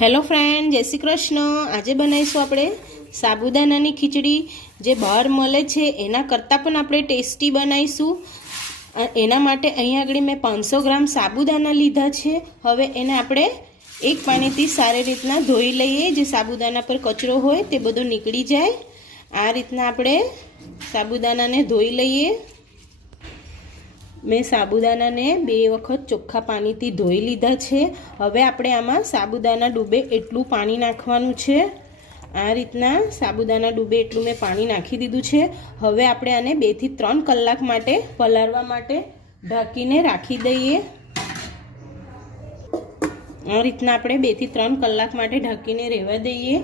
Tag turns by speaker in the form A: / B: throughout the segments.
A: Hello friend, જય શ્રી કૃષ્ણ. આજે બનાવીશું આપણે સાબુદાનાની ખીચડી. જે બહાર મળે છે, એના કરતાં પણ આપણે ટેસ્ટી બનાવીશું. એના માટે અહીંયા આગળ મેં પાંચસો ગ્રામ સાબુદાના લીધા છે. હવે એને આપણે એક પાણીથી સારી રીતના ધોઈ લઈએ. જે સાબુદાના પર કચરો હોય તે બધો નીકળી જાય. આ રીતના આપણે સાબુદાનાને ધોઈ લઈએ. મેં સાબુદાનાને બે વખત ચોખ્ખા પાણીથી ધોઈ લીધા છે. હવે આપણે આમાં સાબુદાના ડૂબે એટલું પાણી નાખવાનું છે. આ રીતના સાબુદાના ડૂબે એટલું મેં પાણી નાખી દીધું છે. હવે આપણે આને બેથી ત્રણ કલાક માટે પલાળવા માટે ઢાંકીને રાખી દઈએ. આ રીતના આપણે બેથી ત્રણ કલાક માટે ઢાંકીને રહેવા દઈએ.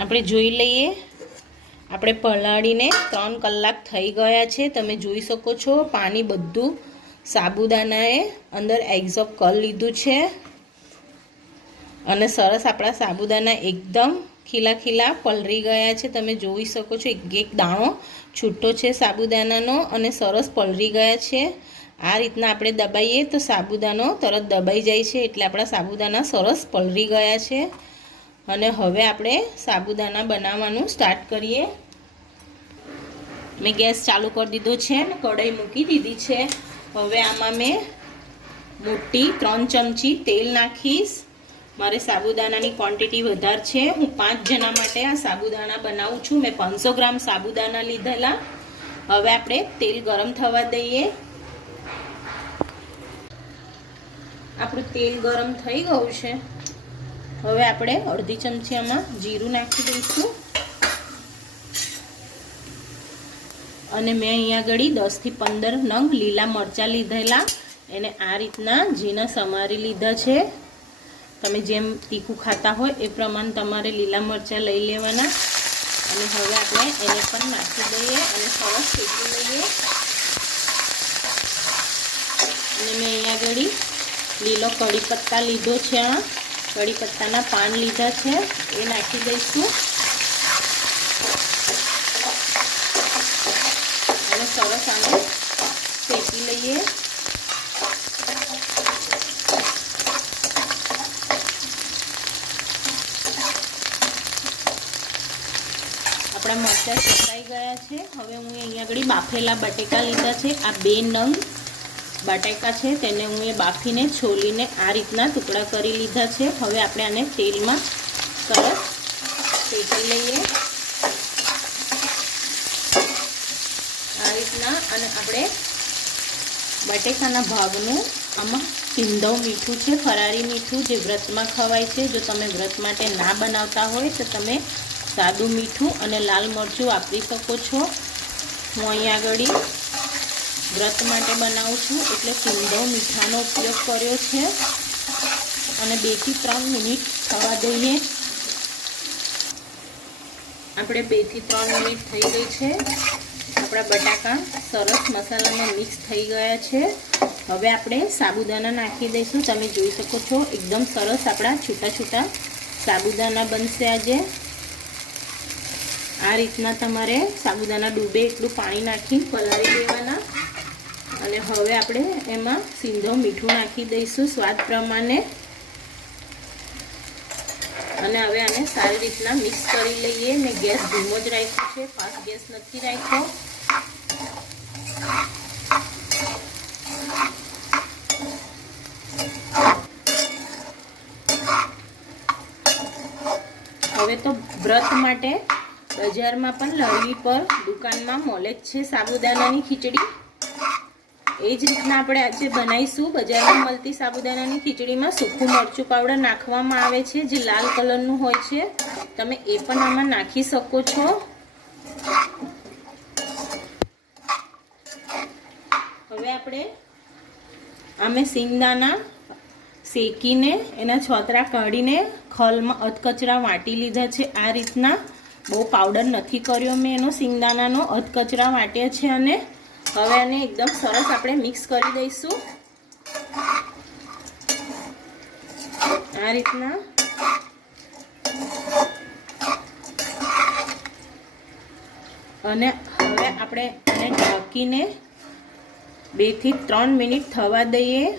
A: આપણે જોઈ લઈએ. આપણે પલાળીને ત્રણ કલાક થઈ ગયા છે. તમે જોઈ શકો છો, પાણી બધું સાબુદાનાએ અંદર એબ્ઝોર્બ કરી લીધું છે. અને સરસ આપણા સાબુદાના એકદમ ખીલા ખીલા પલરી ગયા છે. તમે જોઈ શકો છો, એક એક દાણો છૂટો છે સાબુદાનાનો અને સરસ પલરી ગયા છે. આ રીતના આપણે દબાઈએ તો સાબુદાનો તરત દબાઈ જાય છે. એટલે આપણા સાબુદાના સરસ પલરી ગયા છે. અને હવે આપણે સાબુદાના બનાવવાનું સ્ટાર્ટ કરીએ. મેં ગેસ ચાલુ કરી દીધો છે ને, કઢાઈ મૂકી દીધી છે. હવે આમાં મેં મોટી ત્રણ ચમચી તેલ નાખીશ. મારે સાબુદાનાની ક્વોન્ટિટી વધારે છે. હું પાંચ જણા માટે આ સાબુદાણા બનાવું છું. મેં પાંચસો ગ્રામ સાબુદાના લીધેલા. હવે આપણે તેલ ગરમ થવા દઈએ. આપણું તેલ ગરમ થઈ ગયું છે. હવે આપણે અડધી ચમચી આમાં જીરું નાખી દઈશું. અને મેં અહીંયા આગળ દસથી પંદર નંગ લીલા મરચાં લીધેલા. એને આ રીતના ઝીણા સમારી લીધા છે. તમે જેમ તીખું ખાતા હોય એ પ્રમાણે તમારે લીલા મરચાં લઈ લેવાના. અને હવે આપણે એને પણ નાખી દઈએ અને સરસ શેકી લઈએ. અને મેં અહીંયા આગળ લીલો કઢી પત્તા લીધો છે આ કઢી પત્તાના પાન લીધા છે, એ નાખી દઈશું. અને સરસ આને શેકી લઈએ. આપણા મરચાં શેકાઈ ગયા છે. હવે હું અહીંયા આગળ બાફેલા બટેકા લીધા છે. આ બે નંગ બટાકા છે તેને હું એ બાફીને, છોલીને આ રીતના ટુકડા કરી લીધા છે. હવે આપણે આને તેલમાં સરસ શેકી લઈએ. આ રીતના અને આપણે બટેકાના ભાગનું આમાં સિંધવ મીઠું છે ફરારી મીઠું જે વ્રતમાં ખવાય છે. જો તમે વ્રત માટે ના બનાવતા હોય તો તમે સાદું મીઠું અને લાલ મરચું વાપરી શકો છો. હું અહીંયા આગળ વ્રત માટે બનાવું છું એટલે સિંધવ મીઠાનો ઉપયોગ કર્યો છે. અને બેથી ત્રણ મિનિટ થવા દઈએ. આપણે બેથી ત્રણ મિનિટ થઈ ગઈ છે. આપણા બટાકા સરસ મસાલામાં મિક્સ થઈ ગયા છે. હવે આપણે સાબુદાના નાખી દઈશું. તમે જોઈ શકો છો, એકદમ સરસ આપણા છૂટા છૂટા સાબુદાના બનશે આજે. આ રીતના તમારે સાબુદાના ડૂબે એટલું પાણી નાખી પલાળી દેવાના. અને હવે આપણે એમાં સિંધો મીઠું નાખી દઈશું સ્વાદ પ્રમાણે. અને હવે આને સારી રીતના મિક્સ કરી લઈએ. મેં ગેસ ધીમો જ રાખ્યો છે, ફાસ્ટ ગેસ નથી રાખ્યો. હવે તો વ્રત માટે બજારમાં પણ લણવી પર દુકાનમાં જ છે સાબુદાનાની ખીચડી. એ જ રીતના આપણે આજે બનાવીશું. બજારમાં મળતી સાબુદાનાની ખીચડીમાં સૂકું મરચું પાવડર નાખવામાં આવે છે, જે લાલ કલરનું હોય છે. તમે એ પણ આમાં નાખી શકો છો. હવે આપણે આમે સિંગદાના શેકીને, એના છોતરા કાઢીને ખલમાં અધકચરા વાટી લીધા છે. આ રીતના બહુ પાવડર નથી કર્યો મેં એનો સિંગદાણાનો. અધકચરા વાટ્યા છે અને હવે આને એકદમ સરસ આપણે મિક્સ કરી દઈશું. આ રીતના. અને હવે આપણે એને ઢાંકીને બેથી ત્રણ મિનિટ થવા દઈએ.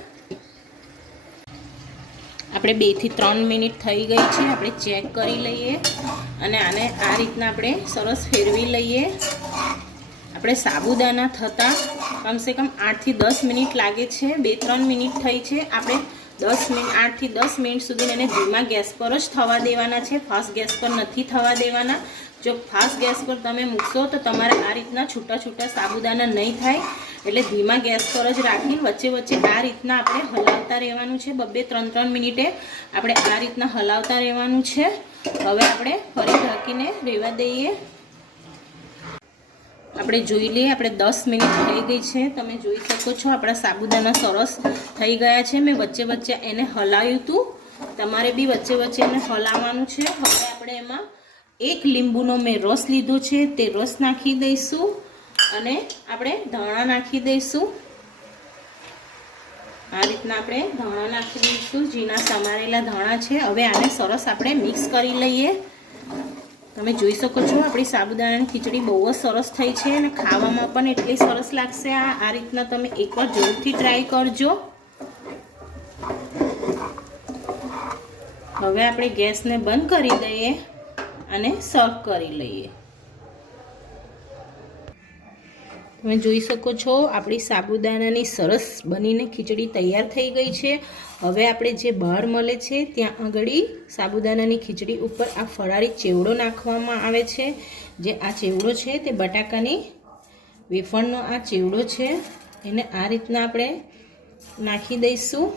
A: આપણે બેથી ત્રણ મિનિટ થઈ ગઈ છે, આપણે ચેક કરી લઈએ. અને આને આ રીતના આપણે સરસ ફેરવી લઈએ. આપણે સાબુદાના થતાં કમસે કમ આઠથી દસ મિનિટ લાગે છે, બે, ત્રણ મિનિટ થઈ છે. આપણે દસ મિનિટ આઠથી દસ મિનિટ સુધી એને ધીમા ગેસ પર જ થવા દેવાના છે, ફાસ્ટ ગેસ પર નથી થવા દેવાના. જો ફાસ્ટ ગેસ પર તમે મૂકશો તો તમારે આ રીતના છૂટા છૂટા સાબુદાના નહીં થાય. એટલે ધીમા ગેસ પર જ રાખી, વચ્ચે વચ્ચે આ રીતના આપણે હલાવતા રહેવાનું છે. બબ્બે ત્રણ ત્રણ મિનિટે આપણે આ રીતના હલાવતા રહેવાનું છે. હવે આપણે ફરી ઢાંકીને રહેવા દઈએ. આપણે જોઈ લઈએ, આપણે દસ મિનિટ થઈ ગઈ છે. તમે જોઈ શકો છો, આપણા સાબુદાના સરસ થઈ ગયા છે. મેં વચ્ચે વચ્ચે એને હલાવ્યું હતું તમારે બી વચ્ચે વચ્ચે એને હલાવવાનું છે. હવે આપણે એમાં એક લીંબુનો મેં રસ લીધો છે, તે રસ નાખી દઈશું અને આપણે ધાણા નાખી દઈશું. આ રીતના આપણે ધાણા નાખી દઈશું. ઝીણા સમારેલા ધાણા છે. હવે આને સરસ આપણે મિક્સ કરી લઈએ. તમે જોઈ શકો છો, આપણી સાબુદાણાની ખીચડી બહુ જ સરસ થઈ છે અને ખાવામાં પણ એટલી સરસ લાગશે. આ આ રીતના તમે એકવાર જરૂરથી ટ્રાય કરજો. હવે આપણે ગેસને બંધ કરી દઈએ અને સર્વ કરી લઈએ. તમે જોઈ શકો છો, આપણી સાબુદાણાની સરસ બનીને ખીચડી તૈયાર થઈ ગઈ છે. હવે આપણે જે બહાર મળે છે, ત્યાં આગળ સાબુદાણાની ખીચડી ઉપર આ ફરાળી ચેવડો નાખવામાં આવે છે. જે આ ચેવડો છે, તે બટાકાની વેફણનો આ ચેવડો છે. એને આ રીતના આપણે નાખી દઈશું.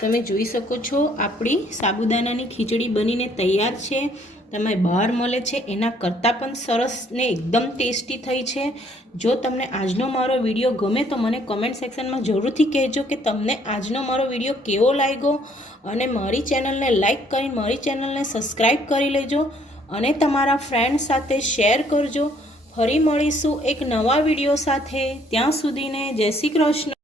A: તમે જોઈ શકો છો, આપણી સાબુદાણાની ખીચડી બનીને તૈયાર છે. તમે બહાર મળે છે, એના કરતાં પણ સરસ ને એકદમ ટેસ્ટી થઈ છે. જો તમને આજનો મારો વીડિયો ગમે તો મને કમેન્ટ સેક્શનમાં જરૂરથી કહેજો કે તમને આજનો મારો વીડિયો કેવો લાગ્યો અને મારી ચેનલને લાઈક કરીને મારી ચેનલને સબસ્ક્રાઈબ કરી લેજો અને તમારા ફ્રેન્ડ સાથે શેર કરજો. ફરી મળીશું એક નવા વીડિયો સાથે. ત્યાં સુધીને જય શ્રી કૃષ્ણ.